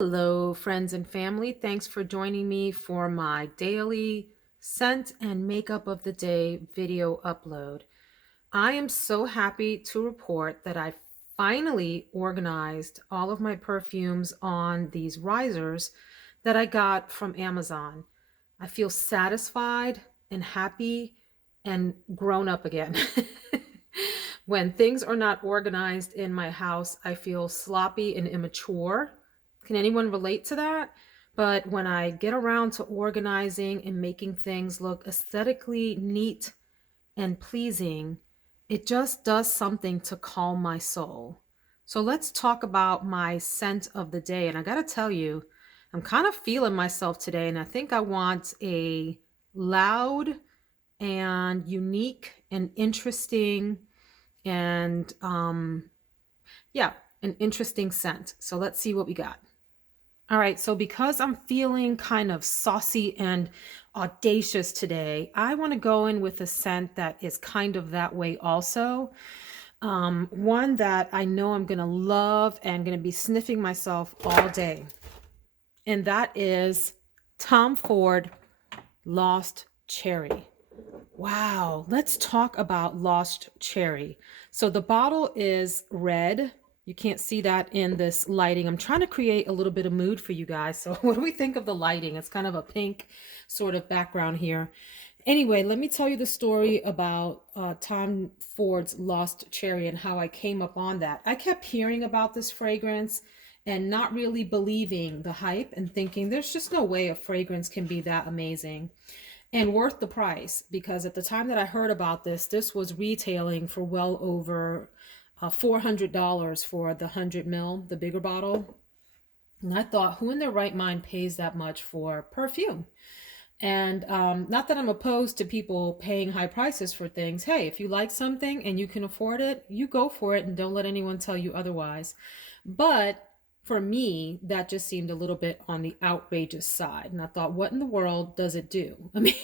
Hello, friends and family. Thanks for joining me for my daily scent and makeup of the day video upload. I am so happy to report that I finally organized all of my perfumes on these risers that I got from Amazon. I feel satisfied and happy and grown up again. When things are not organized in my house, I feel sloppy and immature. Can anyone relate to that? But when I get around to organizing and making things look aesthetically neat and pleasing, it just does something to calm my soul. So let's talk about my scent of the day. And I got to tell you, I'm kind of feeling myself today, and I think I want a loud and unique and interesting and yeah, an interesting scent. So let's see what we got. All right, so because I'm feeling kind of saucy and audacious today, I want to go in with a scent that is kind of that way also. One that I know I'm going to love and going to be sniffing myself all day. And that is Tom Ford Lost Cherry. Wow, let's talk about Lost Cherry. So the bottle is red. You can't see that in this lighting. I'm trying to create a little bit of mood for you guys. So what do we think of the lighting? It's kind of a pink sort of background here. Anyway, let me tell you the story about Tom Ford's Lost Cherry and how I came up on that. I kept hearing about this fragrance and not really believing the hype and thinking there's just no way a fragrance can be that amazing and worth the price, because at the time that I heard about this, this was retailing for well over $400 for the 100 ml, the bigger bottle. And I thought, who in their right mind pays that much for perfume? And not that I'm opposed to people paying high prices for things. Hey, if you like something and you can afford it, you go for it and don't let anyone tell you otherwise. But for me, that just seemed a little bit on the outrageous side. And I thought, what in the world does it do? I mean,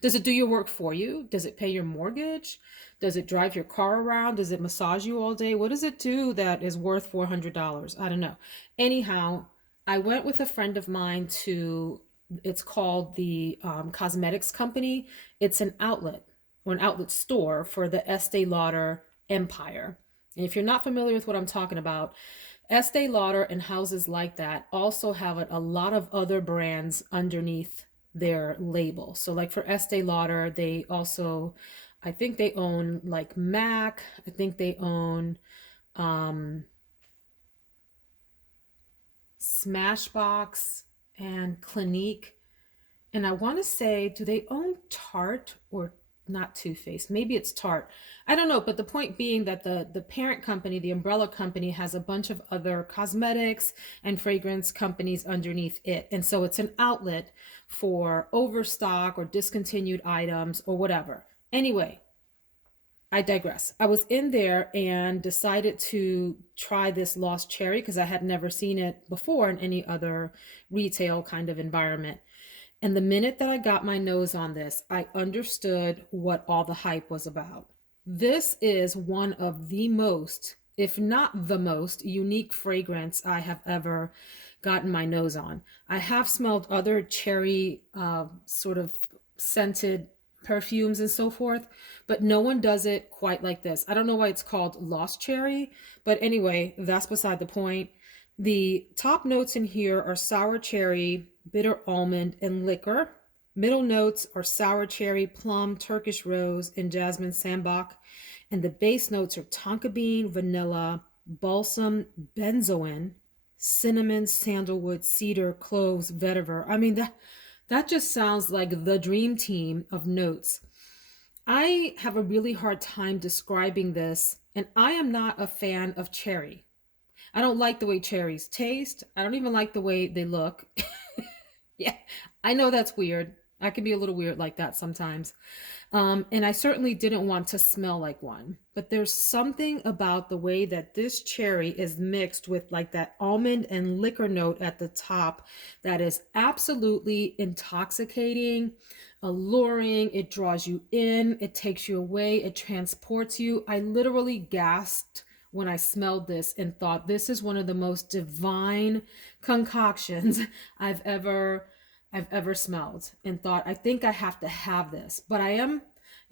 does it do your work for you? Does it pay your mortgage? Does it drive your car around? Does it massage you all day? What does it do that is worth $400? I don't know. Anyhow, I went with a friend of mine to, it's called the cosmetics company. It's an outlet or an outlet store for the Estee Lauder empire. And if you're not familiar with what I'm talking about, Estee Lauder and houses like that also have a lot of other brands underneath their label. So like for Estee Lauder, they also, I think they own like MAC. I think they own Smashbox and Clinique. And I want to say, do they own Tarte or not Too Faced? Maybe it's Tarte. I don't know. But the point being that the parent company, the umbrella company, has a bunch of other cosmetics and fragrance companies underneath it. And so it's an outlet for overstock or discontinued items or whatever. Anyway, I digress. I was in there and decided to try this Lost Cherry because I had never seen it before in any other retail kind of environment. And the minute that I got my nose on this, I understood what all the hype was about. This is one of the most, if not the most, unique fragrance I have ever gotten my nose on. I have smelled other cherry sort of scented perfumes and so forth, but no one does it quite like this. I don't know why it's called Lost Cherry, but anyway, that's beside the point. The top notes in here are sour cherry, bitter almond, and liquor. Middle notes are sour cherry, plum, Turkish rose, and jasmine sambac. And the base notes are tonka bean, vanilla, balsam, benzoin, cinnamon, sandalwood, cedar, cloves, vetiver. I mean, that just sounds like the dream team of notes. I have a really hard time describing this, and I am not a fan of cherry. I don't like the way cherries taste. I don't even like the way they look. Yeah, I know that's weird. I can be a little weird like that sometimes. And I certainly didn't want to smell like one. But there's something about the way that this cherry is mixed with like that almond and liquor note at the top that is absolutely intoxicating, alluring. It draws you in, it takes you away, it transports you. I literally gasped when I smelled this and thought this is one of the most divine concoctions I've ever I've ever smelled, and thought I think I have to have this. But I am,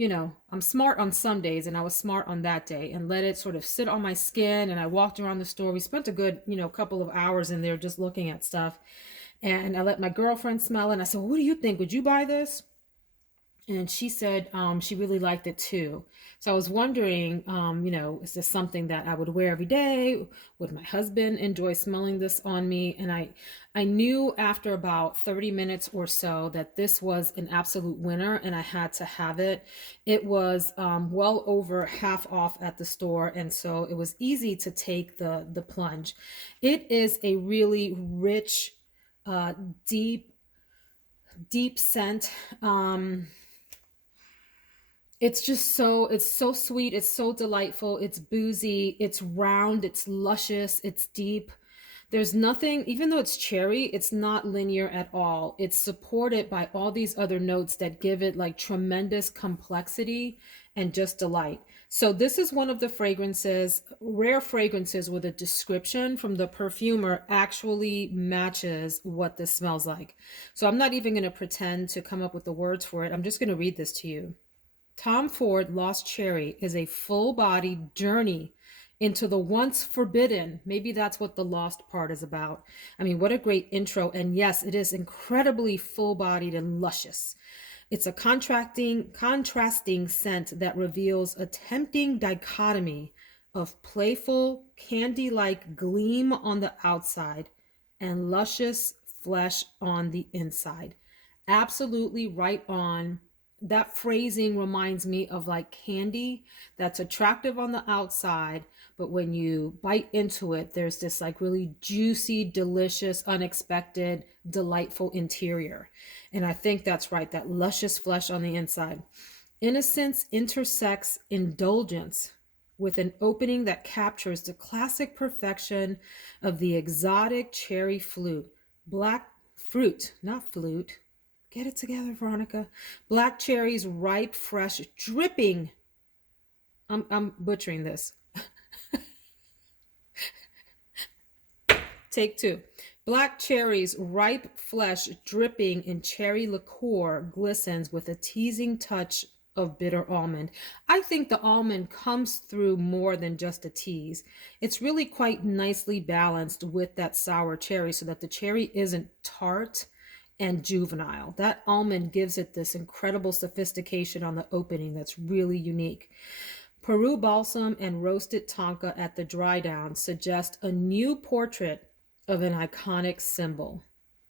I'm smart on some days, and I was smart on that day and let it sort of sit on my skin. And I walked around the store. We spent a good, couple of hours in there just looking at stuff. And I let my girlfriend smell it. And I said, well, what do you think? Would you buy this? And she said she really liked it too. So I was wondering, is this something that I would wear every day? Would my husband enjoy smelling this on me? And I knew after about 30 minutes or so that this was an absolute winner, and I had to have it. It was well over half off at the store, and so it was easy to take the plunge. It is a really rich, uh, deep, deep scent. It's so sweet, it's so delightful, it's boozy, it's round, it's luscious, it's deep. There's nothing, even though it's cherry, it's not linear at all. It's supported by all these other notes that give it like tremendous complexity and just delight. So this is one of the fragrances, rare fragrances, where the description from the perfumer actually matches what this smells like. So I'm not even going to pretend to come up with the words for it. I'm just going to read this to you. Tom Ford Lost Cherry is a full-bodied journey into the once forbidden. Maybe that's what the lost part is about. I mean, what a great intro. And yes, it is incredibly full-bodied and luscious. It's a contrasting scent that reveals a tempting dichotomy of playful, candy-like gleam on the outside and luscious flesh on the inside. Absolutely right on. That phrasing reminds me of like candy that's attractive on the outside, but when you bite into it, there's this like really juicy, delicious, unexpected, delightful interior. And I think that's right, that luscious flesh on the inside. Innocence intersects indulgence with an opening that captures the classic perfection of the exotic cherry flute. Black fruit, not flute. Get it together, Veronica. Black cherries, ripe, fresh, dripping. I'm butchering this. Take two. Black cherries, ripe flesh, dripping in cherry liqueur, glistens with a teasing touch of bitter almond. I think the almond comes through more than just a tease. It's really quite nicely balanced with that sour cherry so that the cherry isn't tart and juvenile. That almond gives it this incredible sophistication on the opening that's really unique. Peru balsam and roasted tonka at the dry down suggest a new portrait of an iconic symbol.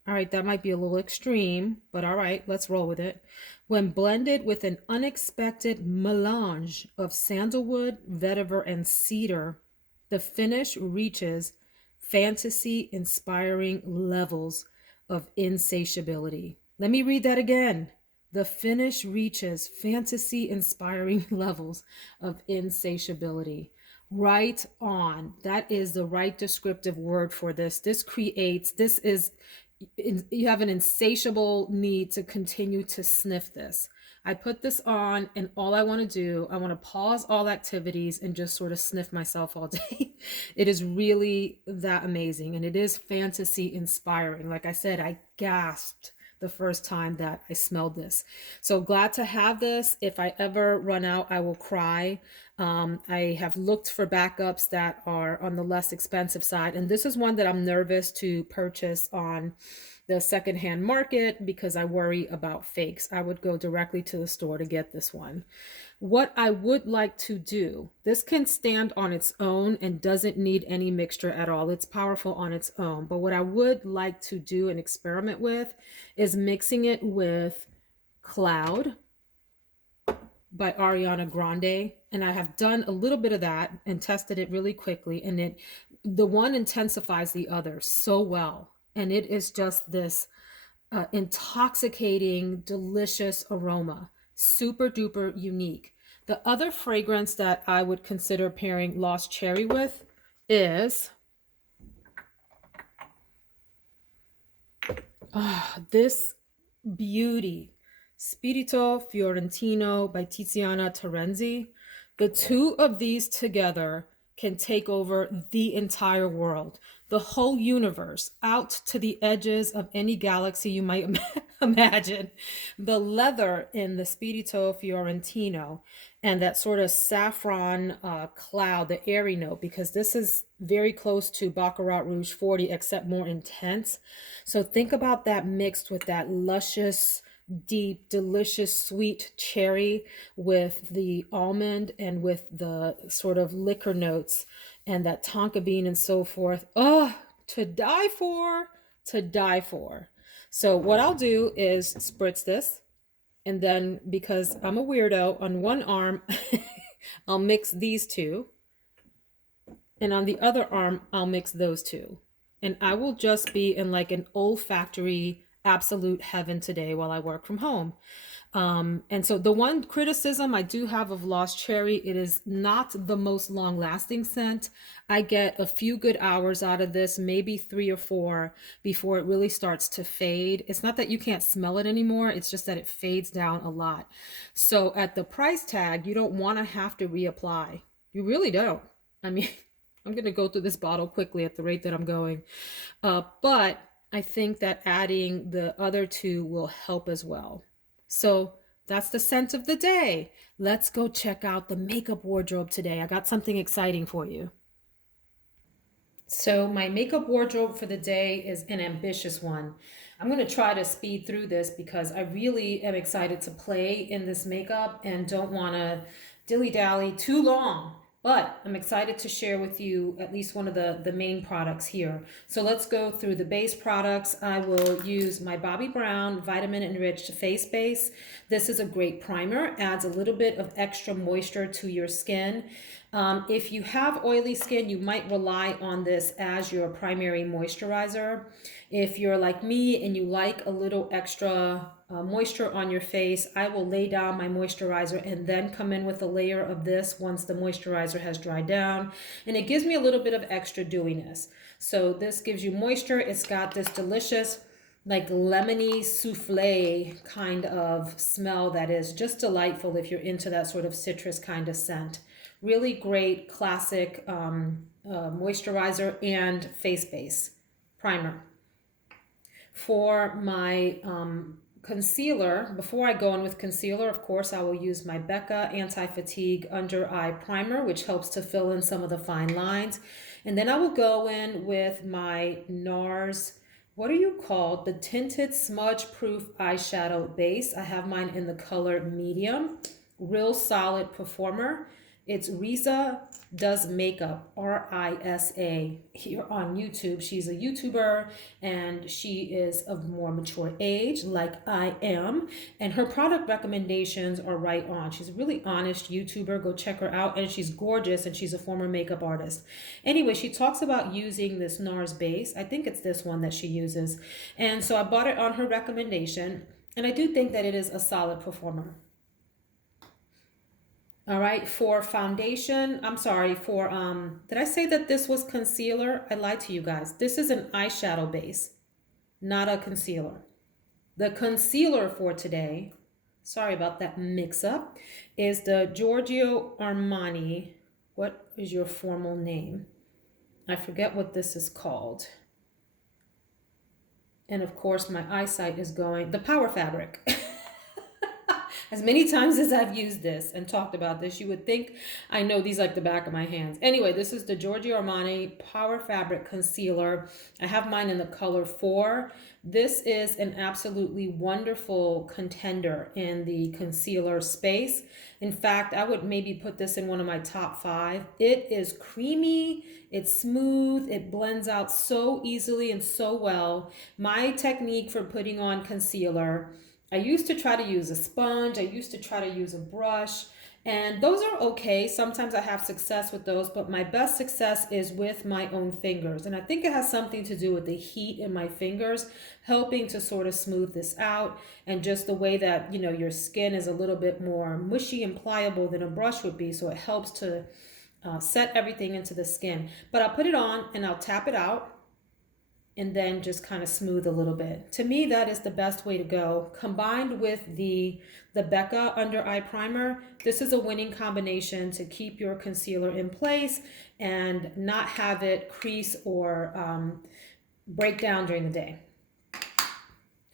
All right, that might be a little extreme, but all right, let's roll with it. When blended with an unexpected melange of sandalwood, vetiver, and cedar, the finish reaches fantasy-inspiring levels of insatiability. Let me read that again. The finish reaches fantasy-inspiring levels of insatiability. Right on. That is the right descriptive word for this. You have an insatiable need to continue to sniff this. I put this on, and all I want to do, I want to pause all activities and just sort of sniff myself all day. It is really that amazing, and it is fantasy inspiring. Like I said, I gasped the first time that I smelled this. So glad to have this. If I ever run out, I will cry. I have looked for backups that are on the less expensive side, and this is one that I'm nervous to purchase on the secondhand market because I worry about fakes. I would go directly to the store to get this one. What I would like to do, this can stand on its own and doesn't need any mixture at all. It's powerful on its own. But what I would like to do and experiment with is mixing it with Cloud by Ariana Grande. And I have done a little bit of that and tested it really quickly. And the one intensifies the other so well. And it is just this intoxicating, delicious aroma. Super duper unique. The other fragrance that I would consider pairing Lost Cherry with is this beauty, Spirito Fiorentino by Tiziana Terenzi. The two of these together can take over the entire world, the whole universe, out to the edges of any galaxy you might imagine. The leather in the Spirito Fiorentino and that sort of saffron cloud, the airy note, because this is very close to Baccarat Rouge 40, except more intense. So think about that mixed with that luscious, deep, delicious, sweet cherry with the almond and with the sort of liquor notes and that tonka bean and so forth. Oh, to die for, to die for. So what I'll do is spritz this, and then because I'm a weirdo, on one arm, I'll mix these two, and on the other arm, I'll mix those two. And I will just be in like an olfactory absolute heaven today while I work from home. And so the one criticism I do have of Lost Cherry, it is not the most long lasting scent. I get a few good hours out of this, maybe 3 or 4 before it really starts to fade. It's not that you can't smell it anymore. It's just that it fades down a lot. So at the price tag, you don't want to have to reapply. You really don't. I mean, I'm going to go through this bottle quickly at the rate that I'm going. But I think that adding the other two will help as well. So that's the scent of the day. Let's go check out the makeup wardrobe today. I got something exciting for you. So my makeup wardrobe for the day is an ambitious one. I'm going to try to speed through this because I really am excited to play in this makeup and don't want to dilly-dally too long. But I'm excited to share with you at least one of the main products here. So let's go through the base products. I will use my Bobbi Brown Vitamin Enriched Face Base. This is a great primer, adds a little bit of extra moisture to your skin. If you have oily skin, you might rely on this as your primary moisturizer. If you're like me and you like a little extra moisture on your face, I will lay down my moisturizer and then come in with a layer of this once the moisturizer has dried down. And it gives me a little bit of extra dewiness. So this gives you moisture. It's got this delicious like lemony souffle kind of smell that is just delightful if you're into that sort of citrus kind of scent. Really great classic moisturizer and face base primer. For my concealer, before I go in with concealer, of course, I will use my Becca Anti-Fatigue Under Eye Primer, which helps to fill in some of the fine lines. And then I will go in with my NARS, what are you called? The Tinted Smudge Proof Eyeshadow Base. I have mine in the color medium. Real solid performer. It's Risa Does Makeup, R-I-S-A, here on YouTube. She's a YouTuber and she is of more mature age, like I am. And her product recommendations are right on. She's a really honest YouTuber. Go check her out. And she's gorgeous and she's a former makeup artist. Anyway, she talks about using this NARS base. I think it's this one that she uses. And so I bought it on her recommendation. And I do think that it is a solid performer. All right, for foundation, I'm sorry, for, did I say that this was concealer? I lied to you guys. This is an eyeshadow base, not a concealer. The concealer for today, sorry about that mix up, is the Giorgio Armani. What is your formal name? I forget what this is called. And of course, my eyesight is going, the Power Fabric. As many times as I've used this and talked about this, you would think I know these like the back of my hands. Anyway, this is the Giorgio Armani Power Fabric Concealer. I have mine in the color 4. This is an absolutely wonderful contender in the concealer space. In fact, I would maybe put this in one of my top 5. It is creamy, it's smooth, it blends out so easily and so well. My technique for putting on concealer, I used to try to use a sponge. I used to try to use a brush, and those are okay. Sometimes I have success with those, but my best success is with my own fingers. And I think it has something to do with the heat in my fingers, helping to sort of smooth this out, and just the way that, you know, your skin is a little bit more mushy and pliable than a brush would be. So it helps to set everything into the skin. But I'll put it on and I'll tap it out. and then just kind of smooth a little bit. To me, that is the best way to go. Combined with the Becca under eye primer, this is a winning combination to keep your concealer in place and not have it crease or break down during the day.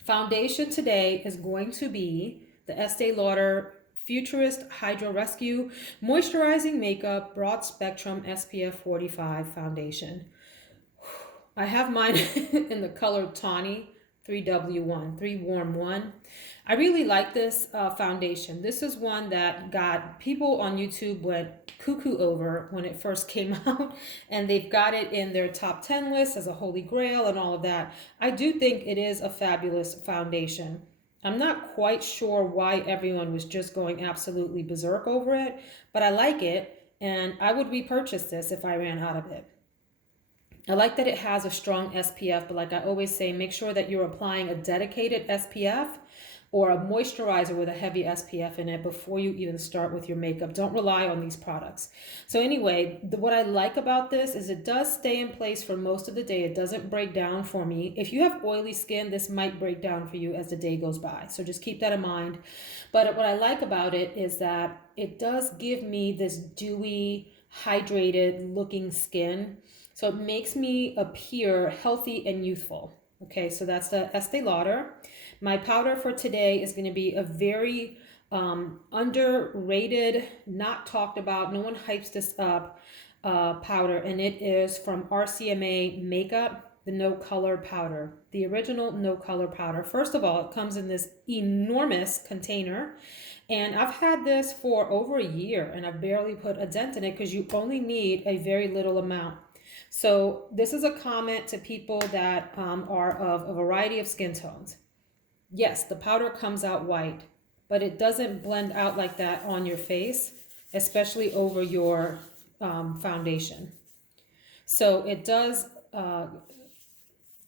Foundation today is going to be the Estee Lauder Futurist Hydro Rescue Moisturizing Makeup Broad Spectrum SPF 45 Foundation. I have mine in the color Tawny 3W1, 3 Warm 1. I really like this foundation. This is one that got people on YouTube went cuckoo over when it first came out, and they've got it in their top 10 list as a holy grail and all of that. I do think it is a fabulous foundation. I'm not quite sure why everyone was just going absolutely berserk over it, but I like it, and I would repurchase this if I ran out of it. I like that it has a strong SPF, but like I always say, make sure that you're applying a dedicated SPF or a moisturizer with a heavy SPF in it before you even start with your makeup. Don't rely on these products. So anyway, what I like about this is it does stay in place for most of the day. It doesn't break down for me. If you have oily skin, this might break down for you as the day goes by. So just keep that in mind. But what I like about it is that it does give me this dewy, hydrated looking skin. So it makes me appear healthy and youthful. Okay, so that's the Estee Lauder. My powder for today is going to be a very underrated, not talked about, no one hypes this up powder, and it is from RCMA Makeup, the No Color Powder, the original No Color Powder. First of all, it comes in this enormous container, and I've had this for over a year, and I've barely put a dent in it because you only need a very little amount. So this is a comment to people that are of a variety of skin tones. Yes, the powder comes out white, but it doesn't blend out like that on your face, especially over your foundation. So it does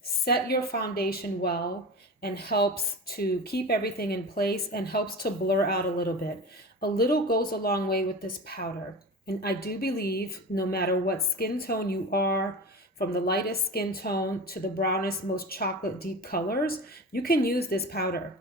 set your foundation well and helps to keep everything in place and helps to blur out a little bit. A little goes a long way with this powder. And I do believe no matter what skin tone you are, from the lightest skin tone to the brownest, most chocolate deep colors, you can use this powder.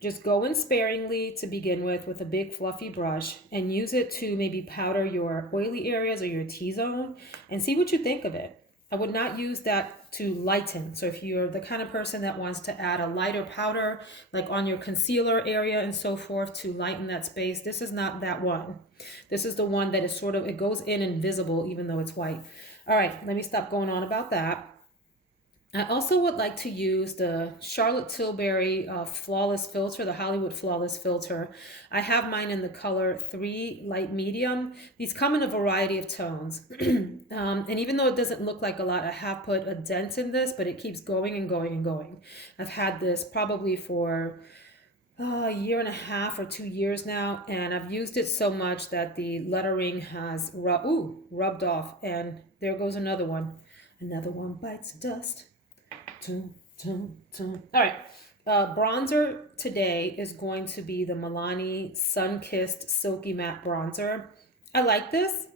Just go in sparingly to begin with a big fluffy brush, and use it to maybe powder your oily areas or your T-zone and see what you think of it. I would not use that to lighten. So if you're the kind of person that wants to add a lighter powder, like on your concealer area and so forth, to lighten that space, this is not that one. This is the one that is sort of, it goes in invisible even though it's white. All right, let me stop going on about that. I also would like to use the Charlotte Tilbury Flawless Filter, the Hollywood Flawless Filter. I have mine in the color 3 Light Medium. These come in a variety of tones. And even though it doesn't look like a lot, I have put a dent in this, but it keeps going and going and going. I've had this probably for a year and a half or 2 years now, and I've used it so much that the lettering has rubbed off, and there goes another one. Another one bites the dust. All right, bronzer today is going to be the Milani Sun-Kissed Silky Matte Bronzer. I like this.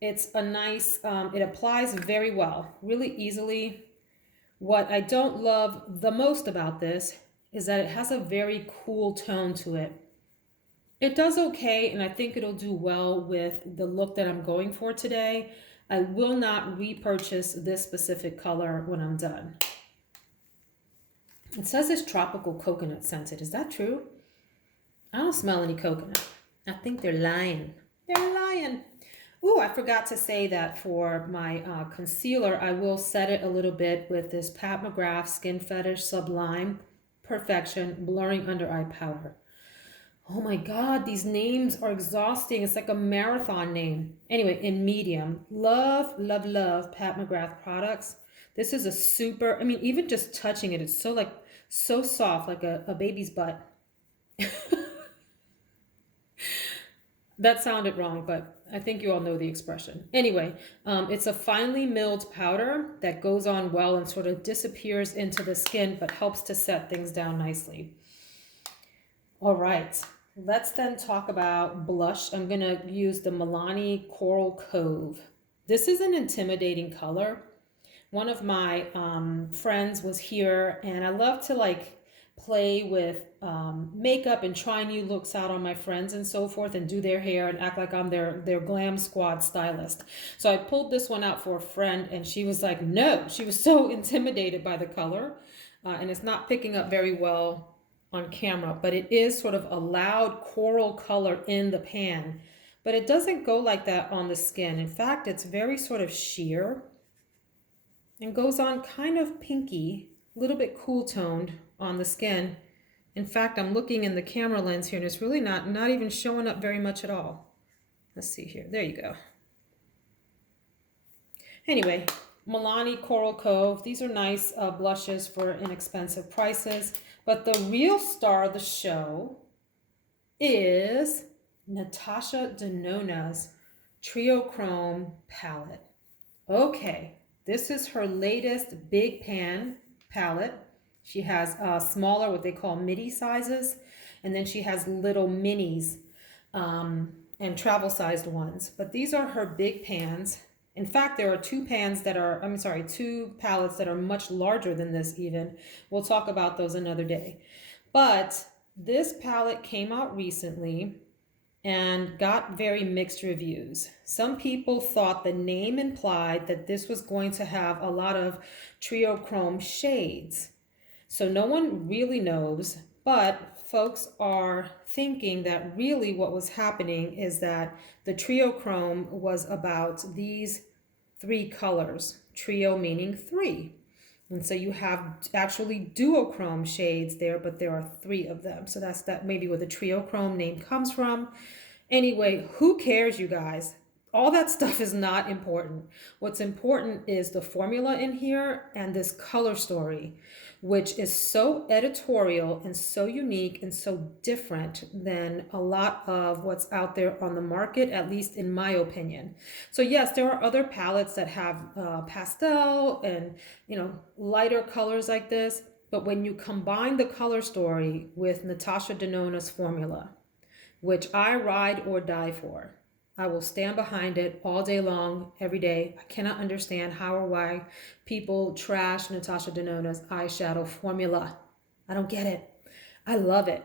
It's a nice, it applies very well, really easily. What I don't love the most about this is that it has a very cool tone to it. It does okay, and I think it'll do well with the look that I'm going for today. I will not repurchase this specific color when I'm done. It says it's tropical coconut scented. Is that true? I don't smell any coconut. I think they're lying. They're lying. Ooh, I forgot to say that for my concealer, I will set it a little bit with this Pat McGrath Skin Fetish Sublime Perfection Blurring Under Eye Powder. Oh my God, these names are exhausting. It's like a marathon name. Anyway, in medium. Love, love, love Pat McGrath products. This is a super, I mean, even just touching it, it's so soft, like a baby's butt. That sounded wrong, but I think you all know the expression. Anyway, it's a finely milled powder that goes on well and sort of disappears into the skin, but helps to set things down nicely. All right, let's then talk about blush. I'm gonna use the Milani Coral Cove. This is an intimidating color, one of my friends was here, and I love to like play with makeup and try new looks out on my friends and so forth, and do their hair and act like I'm their glam squad stylist. So I pulled this one out for a friend, and she was like, no, she was so intimidated by the color, and it's not picking up very well on camera, but it is sort of a loud coral color in the pan, but it doesn't go like that on the skin. In fact, it's very sort of sheer and goes on kind of pinky, a little bit cool toned on the skin. In fact, I'm looking in the camera lens here, and it's really not even showing up very much at all. Let's see here. There you go. Anyway, Milani Coral Cove. These are nice blushes for inexpensive prices. But the real star of the show is Natasha Denona's Triochrome palette. Okay, this is her latest big pan palette. She has smaller, what they call midi sizes, and then she has little minis and travel sized ones. But these are her big pans. In fact, there are two palettes that are much larger than this even. We'll talk about those another day. But this palette came out recently and got very mixed reviews. Some people thought the name implied that this was going to have a lot of triochrome shades. So no one really knows, but folks are thinking that really what was happening is that the triochrome was about these three colors, trio meaning three. And so you have actually duochrome shades there, but there are three of them. So that's maybe where the triochrome name comes from. Anyway, who cares, you guys? All that stuff is not important. What's important is the formula in here and this color story, which is so editorial and so unique and so different than a lot of what's out there on the market, at least in my opinion. So yes, there are other palettes that have pastel and lighter colors like this, but when you combine the color story with Natasha Denona's formula, which I ride or die for, I will stand behind it all day long, every day. I cannot understand how or why people trash Natasha Denona's eyeshadow formula. I don't get it. I love it.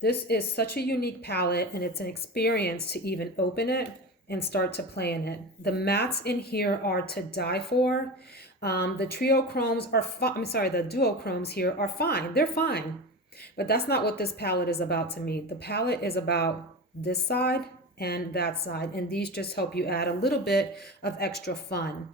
This is such a unique palette, and it's an experience to even open it and start to play in it. The mattes in here are to die for. The triochromes are the duochromes here are fine. They're fine. But that's not what this palette is about to me. The palette is about this side and that side, and these just help you add a little bit of extra fun.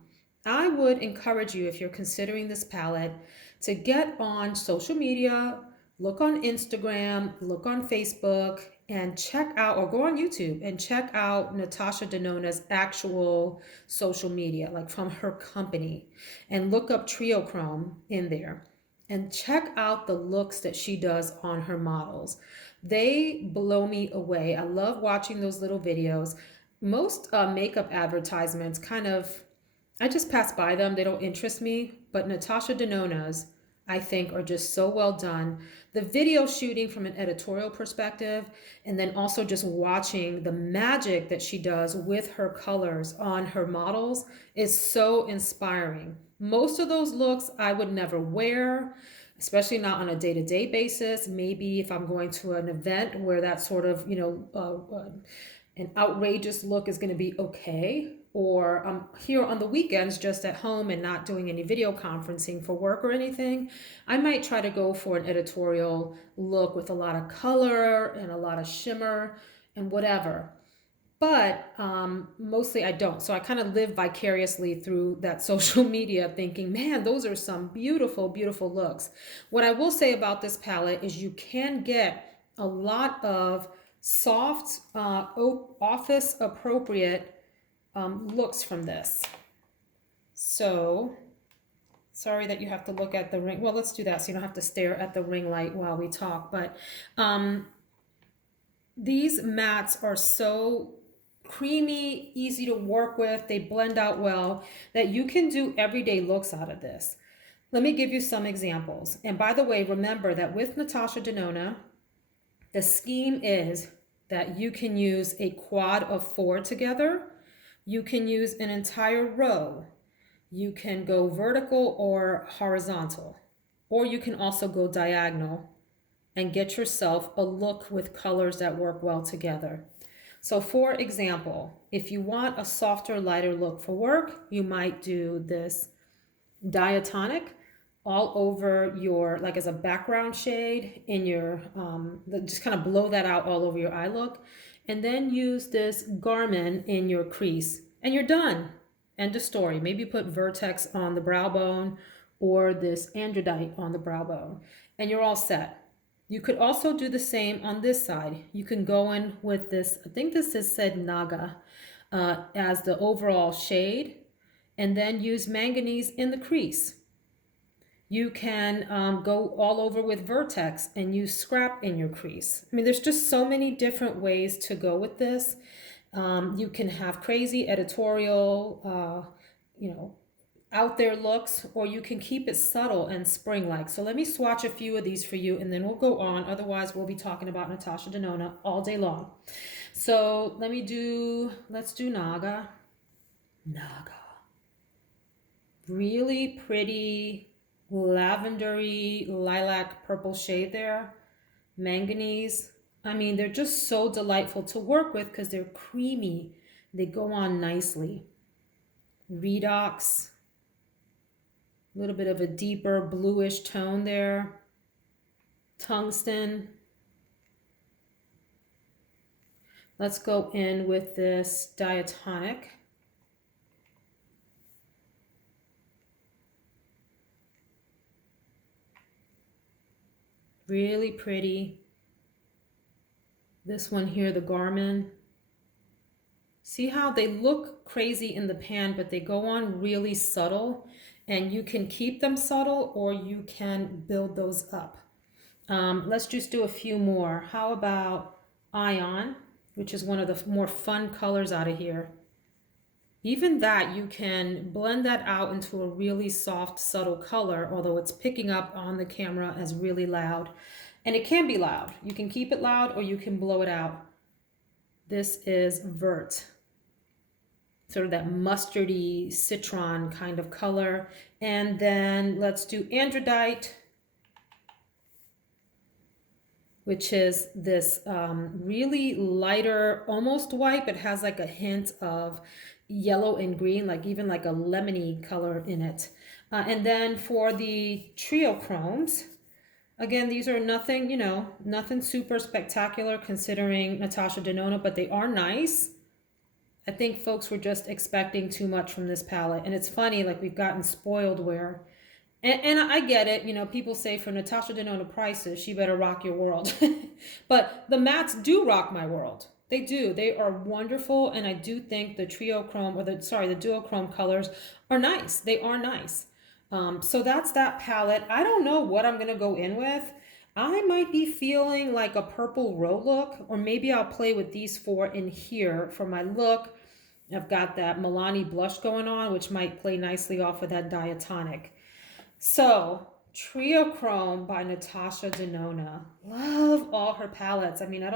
I would encourage you, if you're considering this palette, to get on social media, look on Instagram, look on Facebook, and check out, or go on YouTube and check out Natasha Denona's actual social media, like from her company, and look up Triochrome in there. And check out the looks that she does on her models. They blow me away. I love watching those little videos. Most makeup advertisements I just pass by them. They don't interest me. But Natasha Denona's, I think, are just so well done. The video shooting from an editorial perspective, and then also just watching the magic that she does with her colors on her models is so inspiring. Most of those looks I would never wear, especially not on a day-to-day basis. Maybe if I'm going to an event where that sort of, an outrageous look is going to be okay. Or I'm here on the weekends just at home and not doing any video conferencing for work or anything, I might try to go for an editorial look with a lot of color and a lot of shimmer and whatever. But mostly I don't. So I kind of live vicariously through that social media thinking, man, those are some beautiful, beautiful looks. What I will say about this palette is you can get a lot of soft, office appropriate looks from this. So sorry that you have to look at the ring. Well, let's do that so you don't have to stare at the ring light while we talk. But these mattes are so creamy, easy to work with. They blend out well that you can do everyday looks out of this. Let me give you some examples. And by the way, remember that with Natasha Denona, the scheme is that you can use a quad of 4 together. You can use an entire row. You can go vertical or horizontal, or you can also go diagonal and get yourself a look with colors that work well together. So for example, if you want a softer, lighter look for work, you might do this diatonic all over your, like as a background shade in your, just kind of blow that out all over your eye look. And then use this Garmin in your crease and you're done. End of story. Maybe put Vertex on the brow bone or this androdite on the brow bone and you're all set. You could also do the same on this side. You can go in with this, I think this is said Naga, as the overall shade, and then use manganese in the crease. You can go all over with Vertex and use scrap in your crease. I mean, there's just so many different ways to go with this. You can have crazy editorial, out there looks, or you can keep it subtle and spring-like. So let me swatch a few of these for you and then we'll go on. Otherwise, we'll be talking about Natasha Denona all day long. So let's do Naga. Naga. Really pretty lavendery lilac purple shade there. Manganese. I mean, they're just so delightful to work with because they're creamy. They go on nicely. Redox. A little bit of a deeper bluish tone there. Tungsten. Let's go in with this diatonic. Really pretty. This one here, the Garmin. See how they look crazy in the pan, but they go on really subtle. And you can keep them subtle or you can build those up. Let's just do a few more. How about Ion, which is one of the more fun colors out of here. Even that, you can blend that out into a really soft, subtle color, although it's picking up on the camera as really loud. And it can be loud. You can keep it loud or you can blow it out. This is Vert. Sort of that mustardy citron kind of color. And then let's do Androdite, which is this really lighter, almost white, but has like a hint of yellow and green, like even like a lemony color in it. And then for the Triochromes, again, these are nothing, nothing super spectacular considering Natasha Denona, but they are nice. I think folks were just expecting too much from this palette. And it's funny, like we've gotten spoiled where, and I get it, people say for Natasha Denona prices, she better rock your world. But the mattes do rock my world. They do. They are wonderful. And I do think the Triochrome, the duochrome colors are nice. They are nice. So that's that palette. I don't know what I'm going to go in with. I might be feeling like a purple roe look, or maybe I'll play with these four in here for my look. I've got that Milani blush going on, which might play nicely off of that diatonic. So Triochrome by Natasha Denona. Love all her palettes. I mean,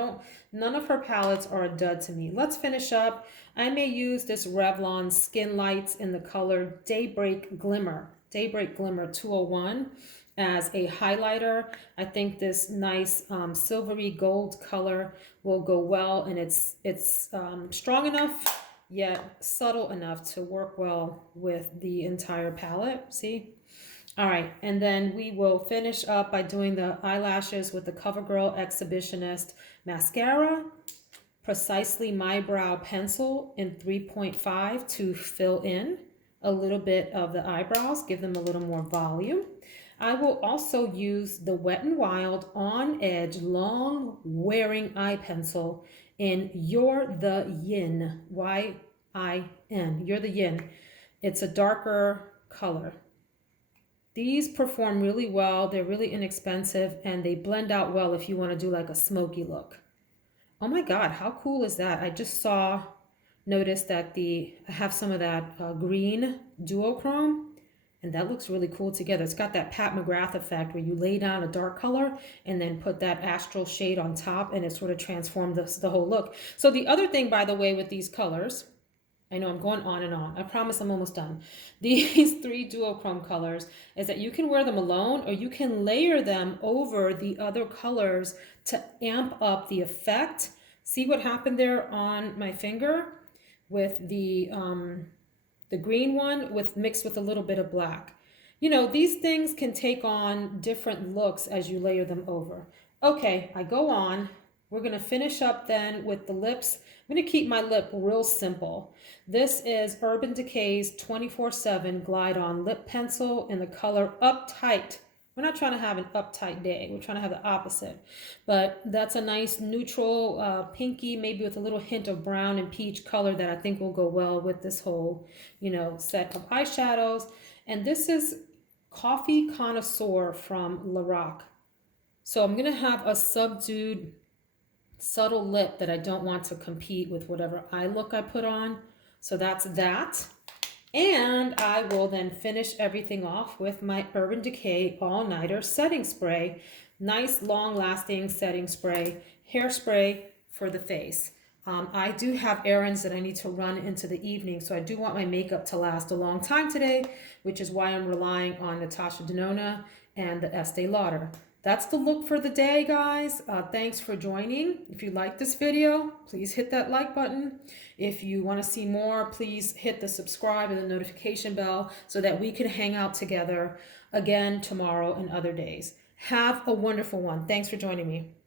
none of her palettes are a dud to me. Let's finish up. I may use this Revlon Skin Lights in the color Daybreak Glimmer 201 as a highlighter. I think this nice silvery gold color will go well, and it's strong enough yet subtle enough to work well with the entire palette. See? All right, and then we will finish up by doing the eyelashes with the CoverGirl Exhibitionist Mascara, Precisely My Brow Pencil in 3.5 to fill in a little bit of the eyebrows, give them a little more volume. I will also use the Wet n Wild On Edge Long Wearing Eye Pencil in You're the Yin, Y-I-N, You're the Yin. It's a darker color. These perform really well. They're really inexpensive and they blend out well if you want to do like a smoky look. Oh my God, how cool is that? I just noticed that I have some of that green duochrome, and that looks really cool together. It's got that Pat McGrath effect where you lay down a dark color and then put that astral shade on top, and it sort of transformed the whole look. So the other thing, by the way, with these colors I know I'm going on and on. I promise I'm almost done. These three duochrome colors is that you can wear them alone or you can layer them over the other colors to amp up the effect. See what happened there on my finger with the green one with mixed with a little bit of black. You know, these things can take on different looks as you layer them over. Okay, I go on. We're gonna finish up then with the lips. I'm gonna keep my lip real simple. This is Urban Decay's 24/7 Glide On Lip Pencil in the color Uptight. We're not trying to have an uptight day. We're trying to have the opposite. But that's a nice neutral pinky, maybe with a little hint of brown and peach color that I think will go well with this whole, set of eyeshadows. And this is Coffee Connoisseur from Lorac. So I'm going to have a subdued, subtle lip that I don't want to compete with whatever eye look I put on. So that's that. And I will then finish everything off with my Urban Decay All Nighter Setting Spray. Nice, long-lasting setting spray, hairspray for the face. I do have errands that I need to run into the evening, so I do want my makeup to last a long time today, which is why I'm relying on Natasha Denona and the Estee Lauder. That's the look for the day, guys. Thanks for joining. If you like this video, please hit that like button. If you want to see more, please hit the subscribe and the notification bell so that we can hang out together again tomorrow and other days. Have a wonderful one. Thanks for joining me.